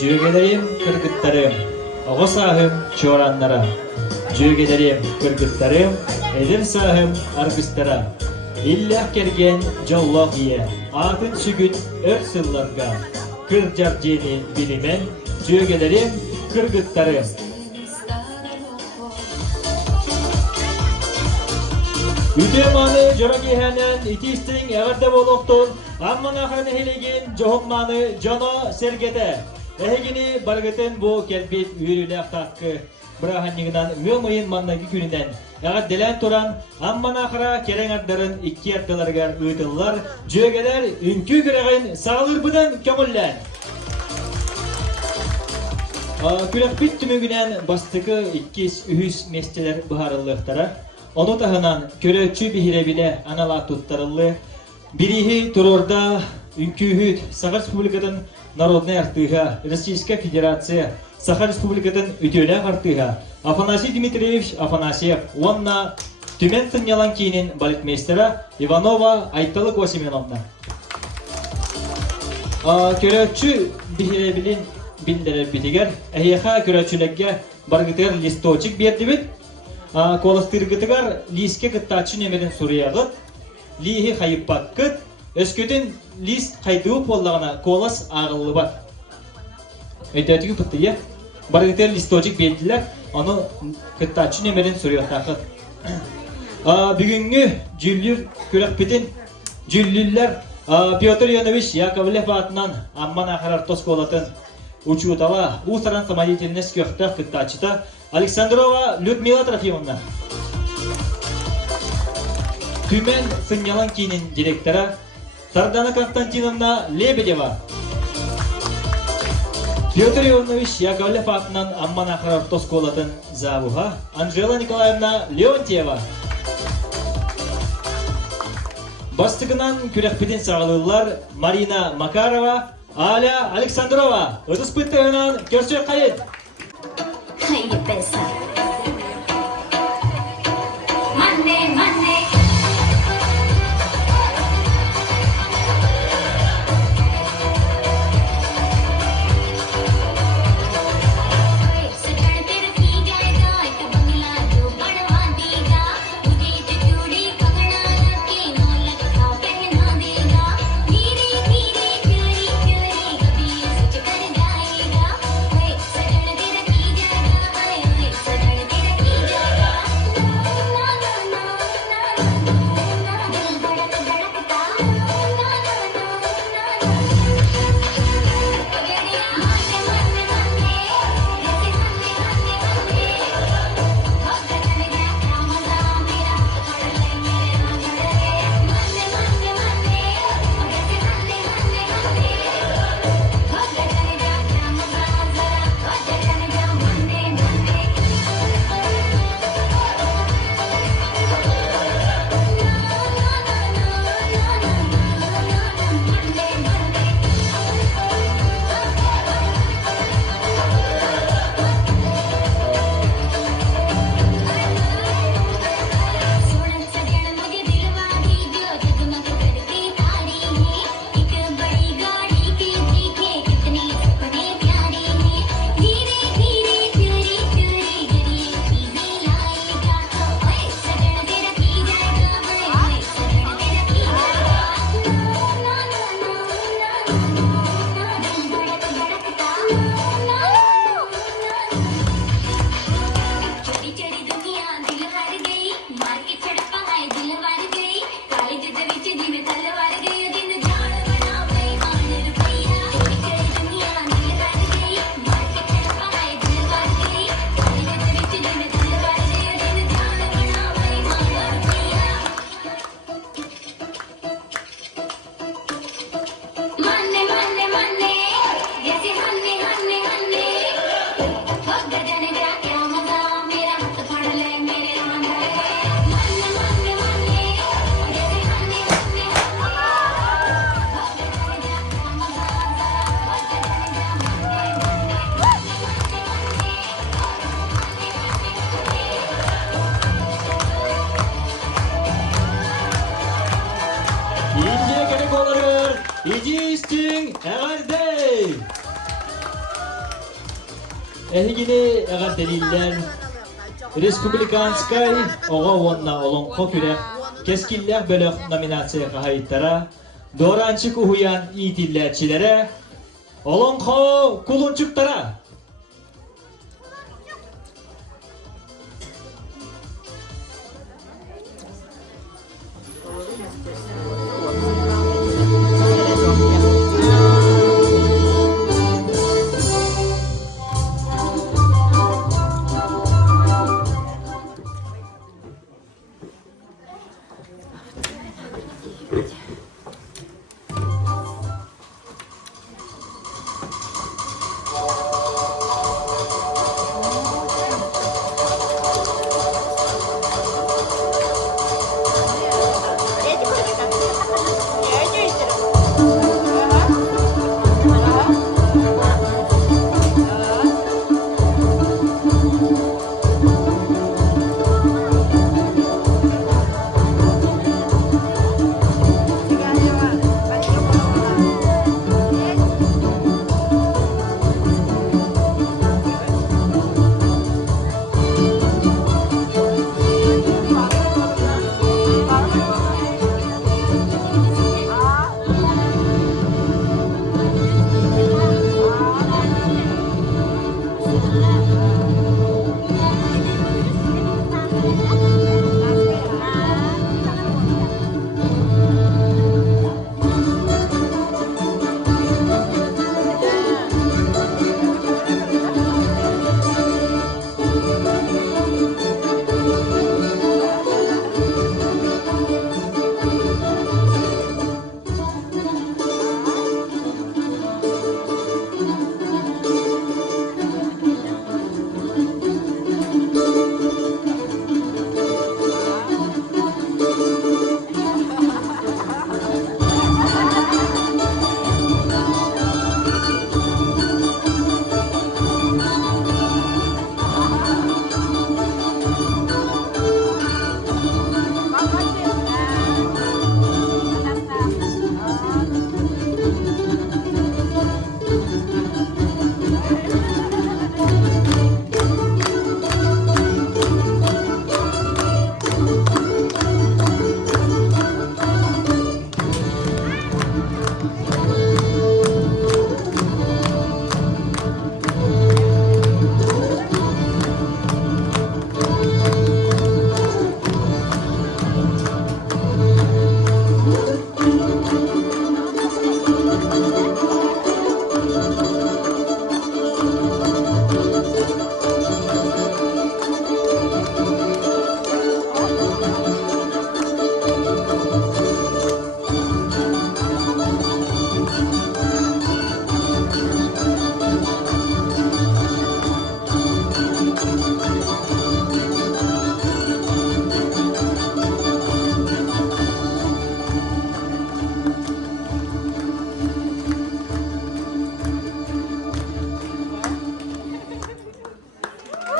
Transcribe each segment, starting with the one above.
Cügelerim, kırgıtlarım, oğu sahım, çoğranlara. Cügelerim, kırgıtlarım, edin sahım, argıstara. İllah kergen, jolloh iye, atın sügüt, ör sıllarga. Kırcap jeni bilimen, cügelerim, kırgıtlarım. Ütemanı jorak ihenen itistin eğerde boloktun, amman ahırını helegin johummanı jono sergete. Ehegini bargıtın bu kelbit üyürüyle hakkı. Bırahanlıgından mümayın mannaki gününden. Eğer delen turan amman ahıra keren adların iki yargılarga ıydıllar. Jögeler ünkü güreğin sağlırbıdan kömüllen. Külekbit tümügünen bastıkı ikkis ühüs mesteler baharıllıktara. Onu tahınan köröçü bihire bile anala tuttarıllı. Birihi turorda ünkühüt Sakha Respublika'nın Народная артыга, Российская Федерация, Саха Республикатын үтөлі артыга, Афанасий Дмитриевич Афанасьев, онна Тюмен Тынялан кейінен балетмейстера Иванова Айталық Осименовна. Көрөтчү бихиребилин билдерер битигер, әйеха көрөтчүлерге баргытыр листочек берді бит, коластыргытыгар лиске кыттачы немерін сурияғыт, лихи хайыппат кыт, өскөтін лист қайтуы боллағына колас ағылы бар. Өйтетігі пұтты е. Барғытер листочек белділер, оны кыттачы немерін сүріяқтақыт. Бүгінгі жүллер көрекпетін жүллерлер Петр Янович Яковлев атынан амман ақарар тос болатын учутала ұсаран самадетельнес көқтақ кыттачыта Александрова Людмила Трофимовна. Тюмен Сынялан кейінен директора Сардана Константиновна Лебедева. Петр Иванович Яковлев атынан амман ақарар тос болатын Завуха Анжела Николаевна Леонтьева. Бастығынан күрекпеден сағылылар Марина Макарова, Аля Александрова. Өтіс пыттығынан көрсек қайет. Қайет бәсі. İcistün eğerdey. Ehigini eğer deliller Respublikanskay oğa wonna olonko kürek keskinler bölük nominasiya kahayıttara Dorançık uhuyan itillerçilere olonko kulunçuktara.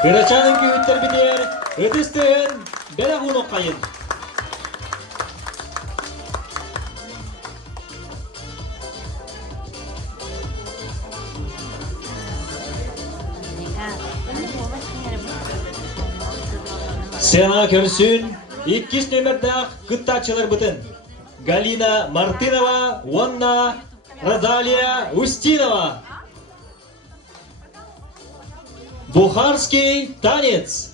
Kıraçanın kühütler biter, ötüstün, bela hunu kayın. Sena körsün, ikkis nömerde kıttaçılır bıtın. Galina Martinova, Wanna, Radalia Ustinova. Бухарский танец.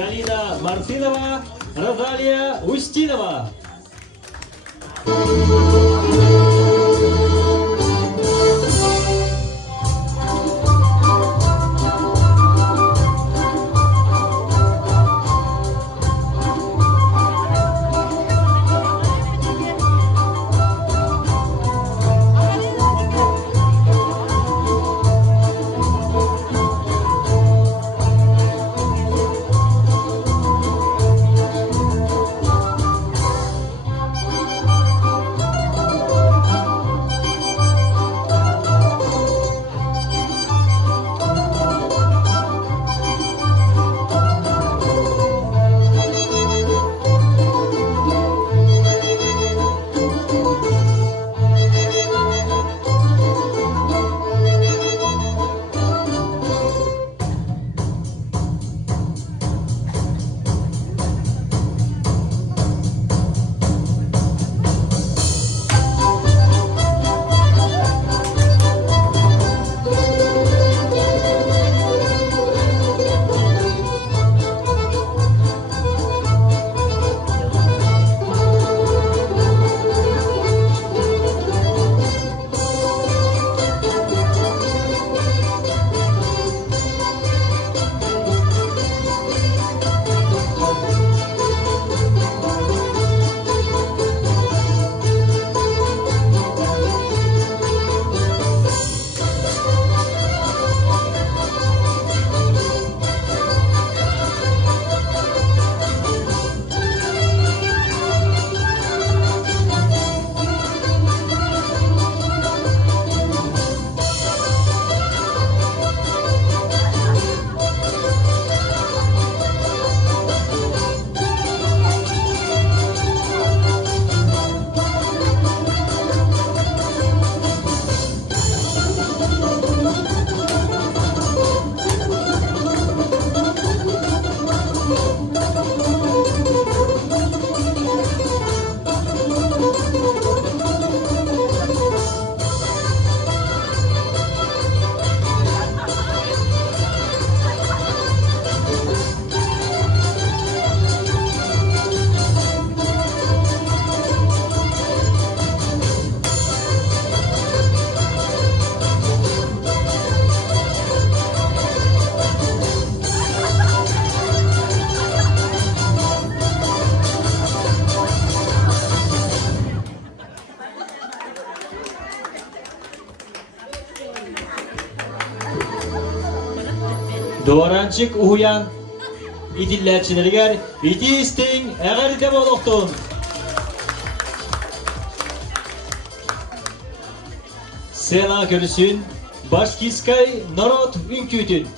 Галина Мартынова, Розалия Устинова. Doğrançık uhuyan idillerçileriger iti isteyin eğer de boluktun. Sena görüsün Başkiskay Norot Ünkütün.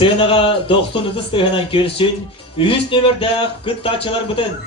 Sığınağa 90 ıdız tığınan körsün, ühüs nömerde kıttaçılar bıdın.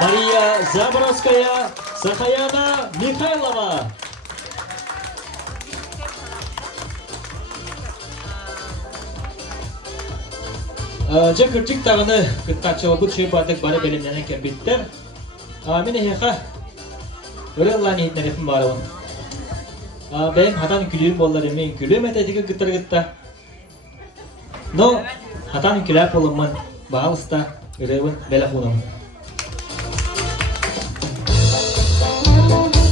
Maria Zaborskaya, Sakayana Mikhailova. Jakırcık tağını kıttaçı bu şey bardak bana belimlenen kerbitler. Mine heka. Öyle Allah'ın niyetine yapım var onun. Ben hatan külüyüm bollar emeğin külüyüm etetik gıttır gıtta. No, hatan külüyüm olumman bağlısta ırevın belakunum.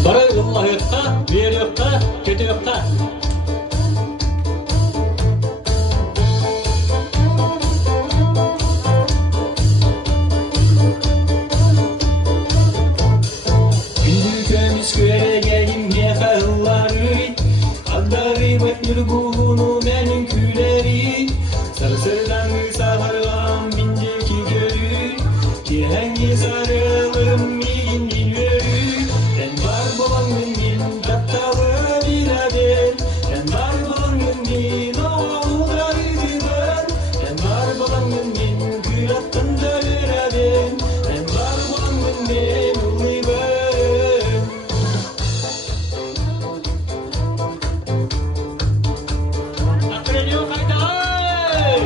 Bara Allah yokta, bir yokta, kötü yokta. Gündükümüz köye gelin yakarları, adları bekmirgunu benim küleri. Sarsırdan sağırgan binceki gölü, cihengi sarılım migin dinlörü. Ben var bulanın din kaptalı bir adel. Ben var bulanın din oğulda yüzüben. Ben var bulanın din kül attında bir adel. Ben var bulanın din uliben. Akredyo kayday!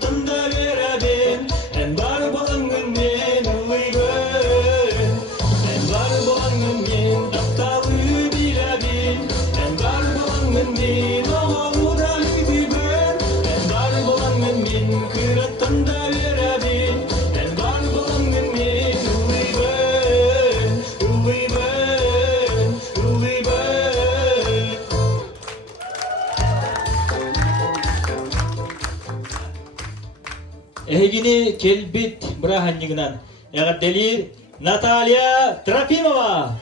kırattında verabin en var bolanın men ulayben en var bolanın men taptalı bilabin en var bolanın men oğlu da hüdüben en var bolanın men kırattında verabin en var bolanın men ulayben ulayben ulayben. Ehegini kelbit brahannyigынан ягадделир Наталья Трофимова.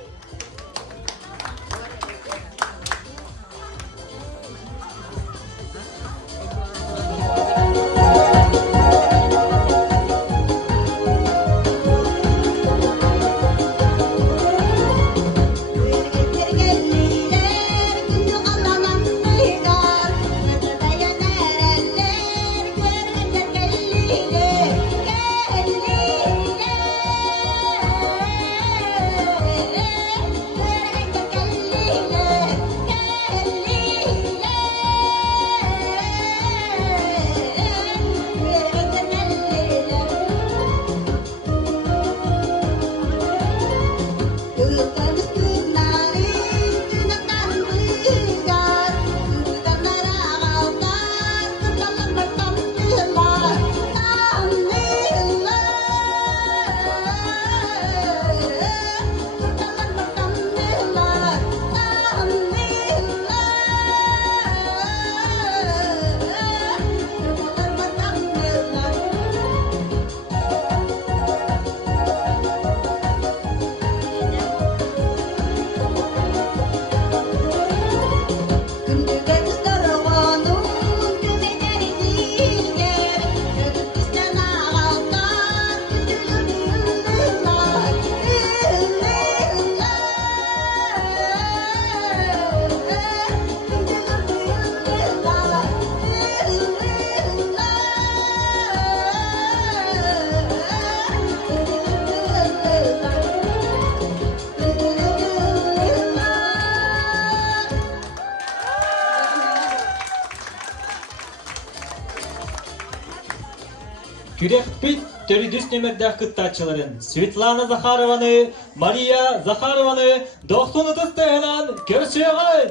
Kürekpit törüdüs nömerdäki kıttaççıların Svetlana Zakharovany, Maria Zakharovany 90 tayınan görüşüyorlar.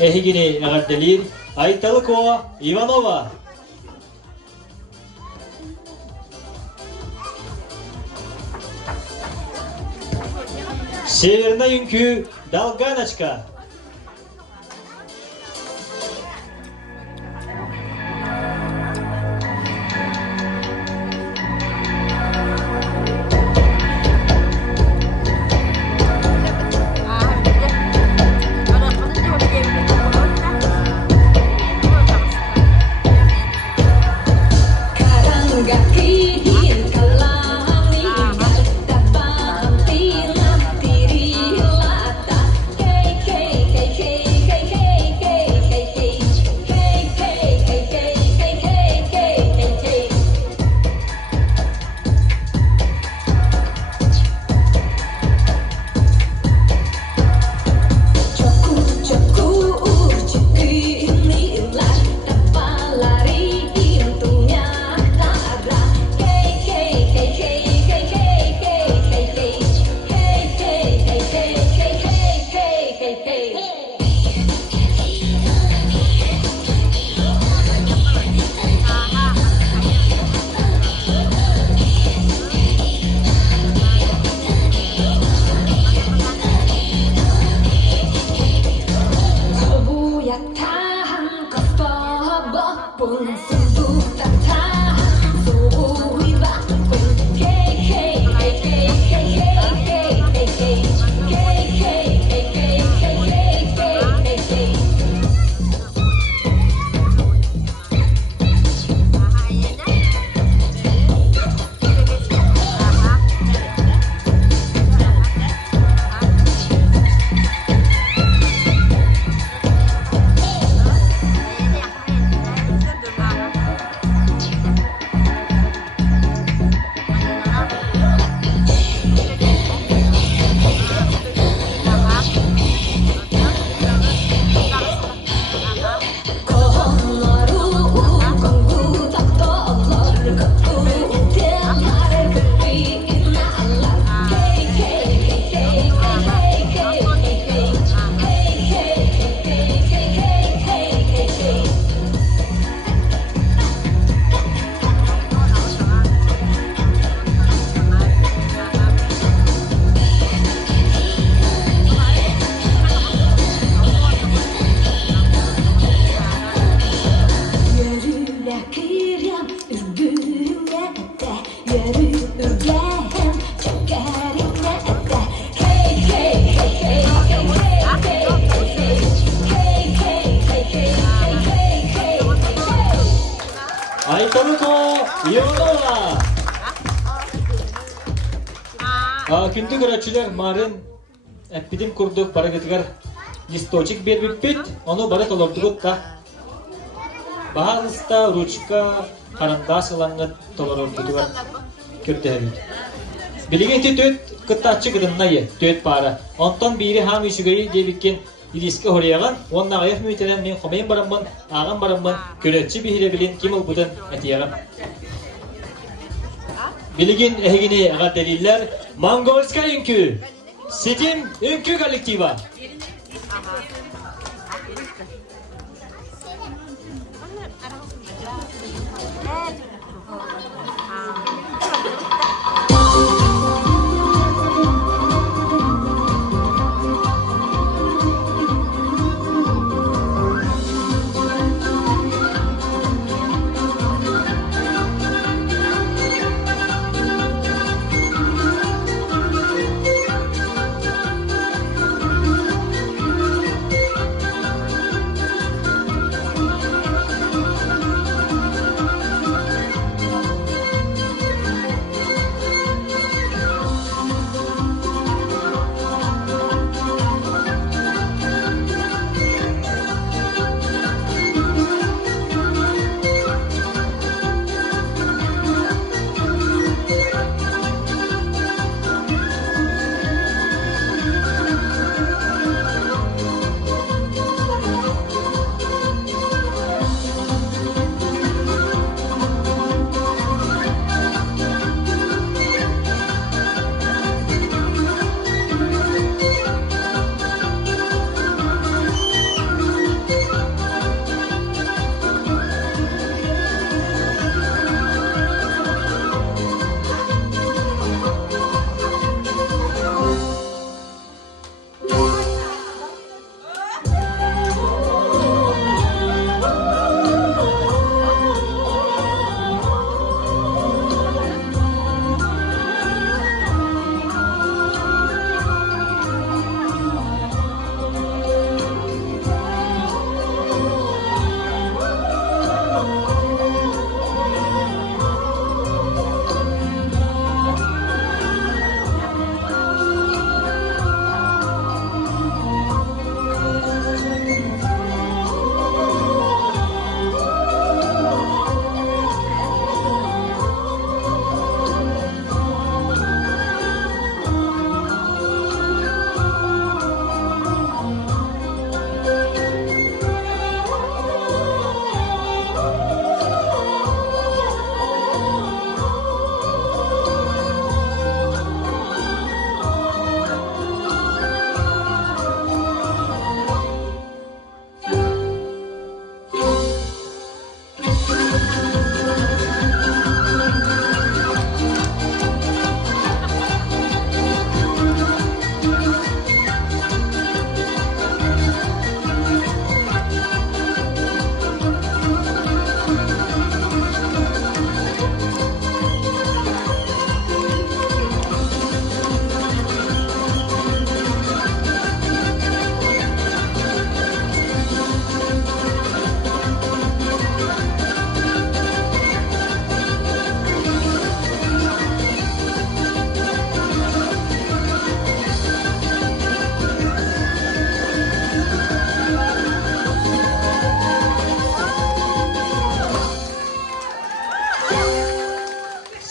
ehigini agardelir Aytalıko Ivanova. Северная Юнкю Долганочка. Aytalıko Ivanova. Күнді көрәтшілер марын әппедім күрдік бара кетігер листочек бербіппет, оны бара толырдығыт та. Бағалыста ручка қарандас ылаңы толырдығыр көрді әбет. Білігенте төт кыттатчы кыдыннайы, төт пара. Онтан бейірі хам үшігейі дебіккен Илиске хорияған, онна ғайық мүйтенен мен қомайын барамын, ағын барамын, көрәтші бейірі білін кеміл бұдын әтияғым. Bilgin ehgini agateliler Mongolska Ünkü Sitim Ünkü Kolektiva.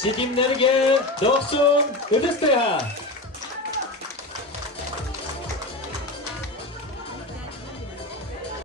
Sidimlerge 90 Ödüstüha.